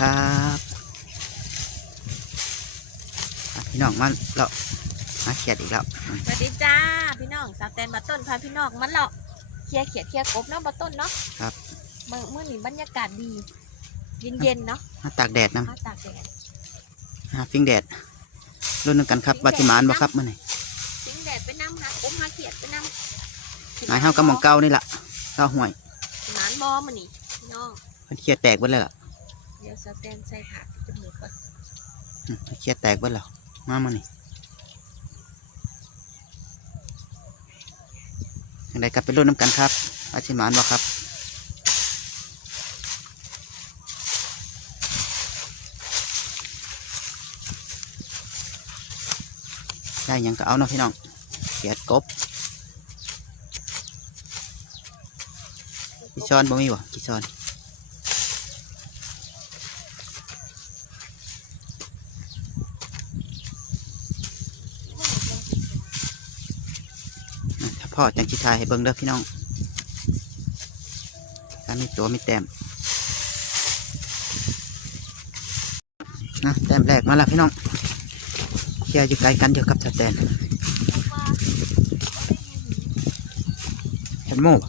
ครับพี่น้องมันเลาะมาเขียดอีกแล้วสวัสดีจ้าพี่น้องสาวเตนมาต้นพาพี่น้องมันเลาะเขียเขียดเขียดกบเนาะมาต้นเนาะครับเมื่อเมื่อนี้บรรยากาศดี เย็นเย็นเนาะมาตากแดดนะมาตากแดดหาฟิงแดดรุ่นนึงกันครับบัติมานบ่ครับเมื่อไหร่ฟิงแดดไปน้ำหากบมาเขียดไปน้ำนายเฮากำมองเก้านี่แหละเก้าห่วยหมานบอมื่อนพี่น้องมันเขียดแตกไปเลยล่ะ ดี๋ยวสแตนใส่ผักจมูกก่อนเคียแตกเบิดแล้วมามื่อนี้ยังไงกลับไปรุ่นน้ำกันครับบาติมานบ่ครับได้ยังก็เอาเนาะพี่น้องเขียดกบกิซอนบ่มีบ่กิซอน ถ้าพ่อจังคิดทายให้เบิ่งเด้อพี่น้องถ้ามีตัวมีแต้มนะแต้มแรกมาแล้วพี่น้องเคียร์อยู่ไกลกันเดียวกับสแตนเห็นโม่บ่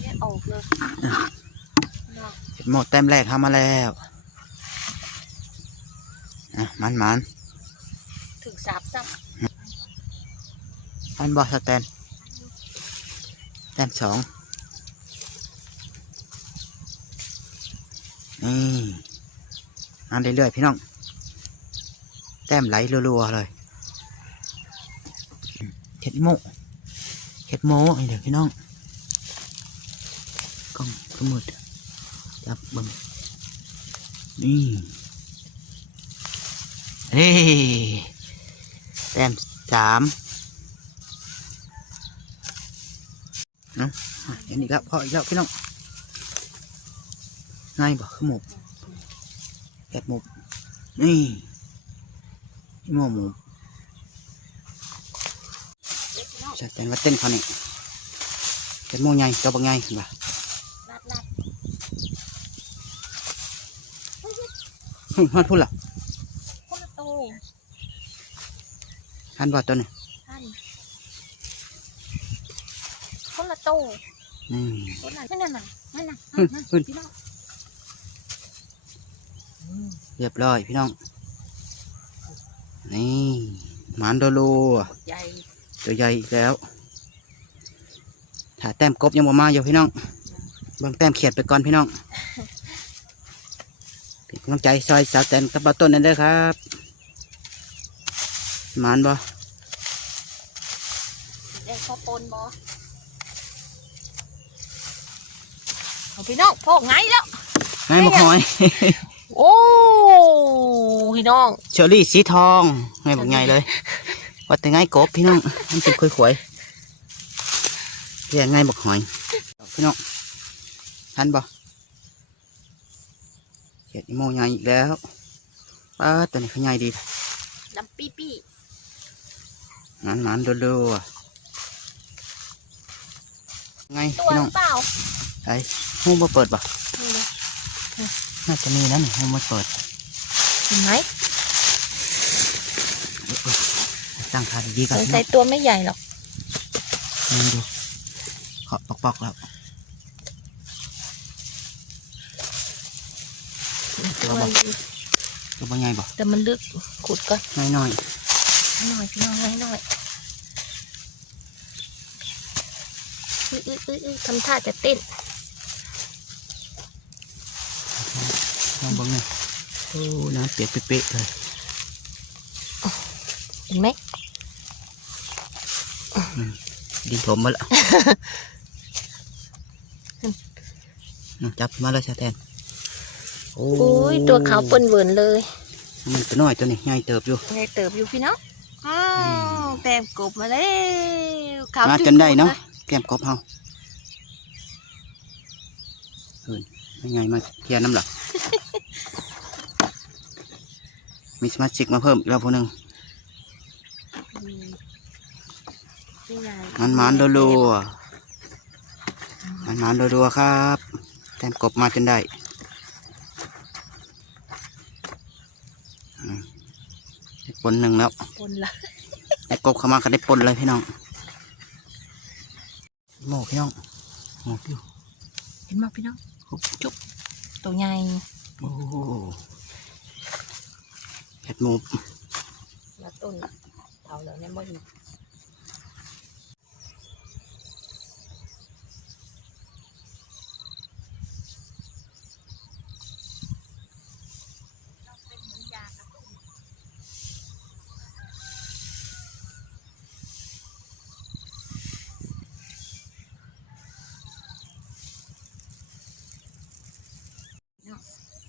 เนี่ยออกเลยเห็นโม่แต้มแรกทำมาแล้วอะมันมันถึงสาบซับ อันบอสแตนแต้มสองนี่อันเรื่อยๆพี่น้อง แต้มไหลรัวๆเลยเห็ดโมเห็ดโมนี่เดี๋ยวพี่น้องกล้องขมืดจับบิ่งนี่เฮ้แต้มสาม เนาะอะเห็นอีกแล้วพออีกแล้วพี่น้องง่ายบ่คือหมูเห็ดหมูนี่นี่หมูหมูเด็กพี่น้องใช่แต่ว่าเต้นเขานี่เป็นโมใหญ่ตัวบางใหญ่เห็นปะลาดลาดหึมันพูดล่ะคนละโตหันบ่ตัวนี้ ท่าน คนละโตอืมคนละนั่นน่ะนั่นน่ะขึ้นขึ้นพี่น้องเรียบร้อยพี่น้อง นี่หมานโดโลใหญ่ตัวใหญ่อีกแล้ว ถ้าแต้มกบยังบ่มาอยู่พี่น้องเบิ่งแต้มเขียดไปก่อนพี่น้องเป็นกำลังใจซอยสาวแตนกับบ่าวต้นนั่นเด้อครับหมานบ่เด็กข้าวปนบอเอา พี่น้องพอกไงแล้วไงบ่หอย โอ้พี่น้องเชอรี่สีทองไงบอกไงเลยว่าแต่ไงกบพี่น้องมันเป็นคุยขวยๆเรียกไงบอกหอยพี่น้องทันบ่เห็ดอีโมใหญ่อีกแล้วป้าดตัวนี้เขาใหญ่ดีดำปี้ปี้หมันมันๆดูๆอะไงตัวพี่หน้อรืงอเปล่าไอ้ หูมาเปิดบ่นี่นะน่าจะมีนะนี่หูมาเปิดเห็นไหมตั้งทาดีๆสกันงพี่สัน้ยตัวไม่ใหญ่หรอกองดูเคาะปอกๆแล้วตัวบ่ตัวบ่ใหญ่บ่แต่มันลึกขุดก่อนน้อยน้อยหน่อยพี่น้องหน่อยหน่อยอุ้ยอุ้ยอุ้ยอุ้ยทำท่าจะเต้น ๆลองเบิ่งหน่อยโอ้น้ำเปียกเป๊ะๆเลยเห็นไหมดินถมมาแล้วจับมาแล้วชาแทนโอ้อุ้ยตัวขาวเปิ้นเวิร์นเลย มันตัวน้อยตัวนี้ใหญ่เติบอยู่ไงเติบอยู่พี่น้องอ้าวแต้มกบมาแล้วขาวมาจุ๊บจนได้เนาะลยแก้มกบเฮาเฮ้ยไม่ไงมาเทียนน้ำหลัก มีสมาชิกมาเพิ่มอีกแล้วผู้หนึ่งอืมนี่ไงมันมันๆรัวๆมันมันๆรัวๆครับแก้มกบมาจนได้อืมโปนหนึ่งแล้วปนละไอ้กบเข้ามาก็ได้ปนเลยพี่น้องโม่พี่น้องโม่พี่เห็นไหมพี่น้องจุ๊บตัวใหญ่โอ้โห เห็ดหมูแล้วต้นเผาแล้วเนี่ยบ่อยู่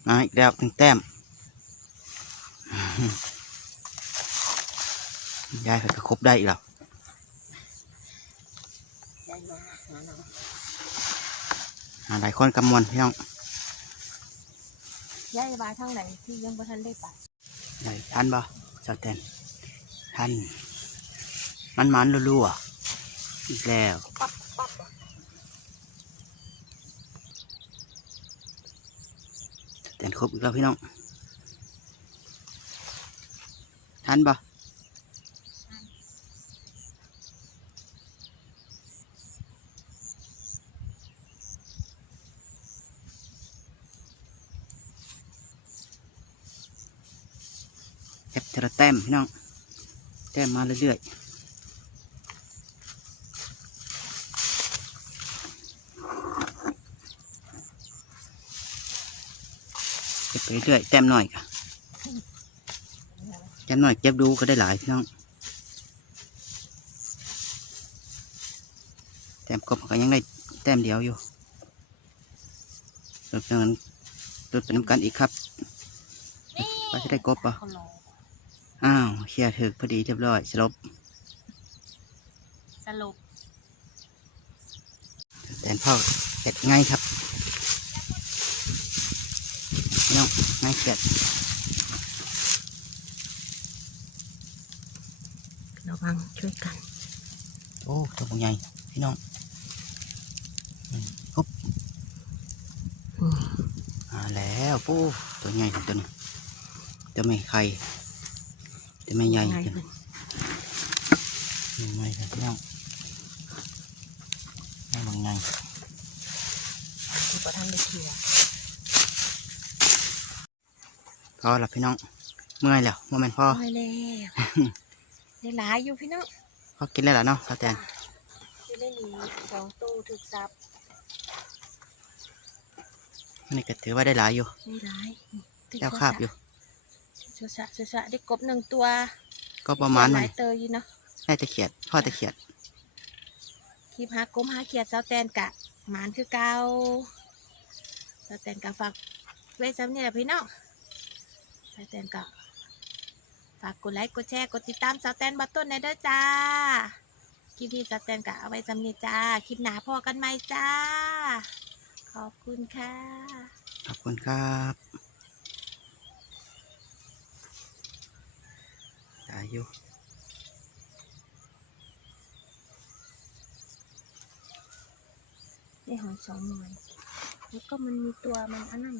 มาอีกแล้วหนึ่งแต้ม ยายเพิ่นก็ครบได้อีกแล้วใหญ่มากนะน้องหาหลายคนกำมวลพี่น้องย้ายบายทางไหนที่ยังบ่ทันได้ไปไหนทันบ่สาวแตนทันมันมันรัวๆอีกแล้วปั๊บปั๊บแตนครบอีกแล้วพี่น้องทันบ่ ก็บเทละแต้มพี่น้อง แต้มมาเรื่อยๆ เก็บไปเรื่อยๆแต้มหน่อยค่ะแต้มหน่อยเก็บดูก็ได้หลายพี่น้อง แต้มกบก็ยังได้แต้มเดียวอยู่ลดเงินลดเป็นน้ำกันอีกครับว่าจะได้กบป่ะ ออ้าวเคลียร์ถึกพอดีเรียบร้อยสลบสรุปแตนพ่อเก็ดง่ายครับพี่น้องง่ายเก็ดระวังช่วยกัน โอ้ตัวใหญ่พี่น้องอืมปุ๊บอืมมาแล้วปูตัวใหญ่ครับตัวนี้ตัวไม่ไข่ตัวไม่ใหญ่ง่ายตัวขึ้นี้นไม่ใหญ่ครับพี่น้องไม่บางใหญ่ที่บ่ทันได้เคลียร์พอแล้วพี่น้อง เมื่อยแล้วโมเมนต์พ่อโอ้ยแล้วได้หลายอยู่พี่น้องพ่อกินแล้วล่ะเนาะสแตนที่ได้หนีสองตู้ถึกซับนี่ก็ถือว่าได้หลายอยู่ได้หลายติดแล้วคาบอยู่ สุสะสุสะได้กบหนึ่งตัวก็ประมาณหนั้ลานยเตยอยู่เนาะน่าจะเขียดพ่อจะเขียด คลิปหากบหาเขียดเจ้าแตนกะหมานคือเก่าเจ้าแตนกะฝากไว้ซ้ำนี่แหละพี่น้องเจ้าแตนกะฝากกดไลค์กดแชร์กดติดตามเจ้าแตนบัตต้นในเด้อจ้าคลิปนี้เจ้าแตนกะเอาไว้ซ้ำนี่จ้าคลิปหนาพอกันไหมจ้า ขอบคุณค่ะ ขอบคุณครับ ตายอยู่ได้หอยสองหน่วยแล้วก็มันมีตัวมันอันนั้น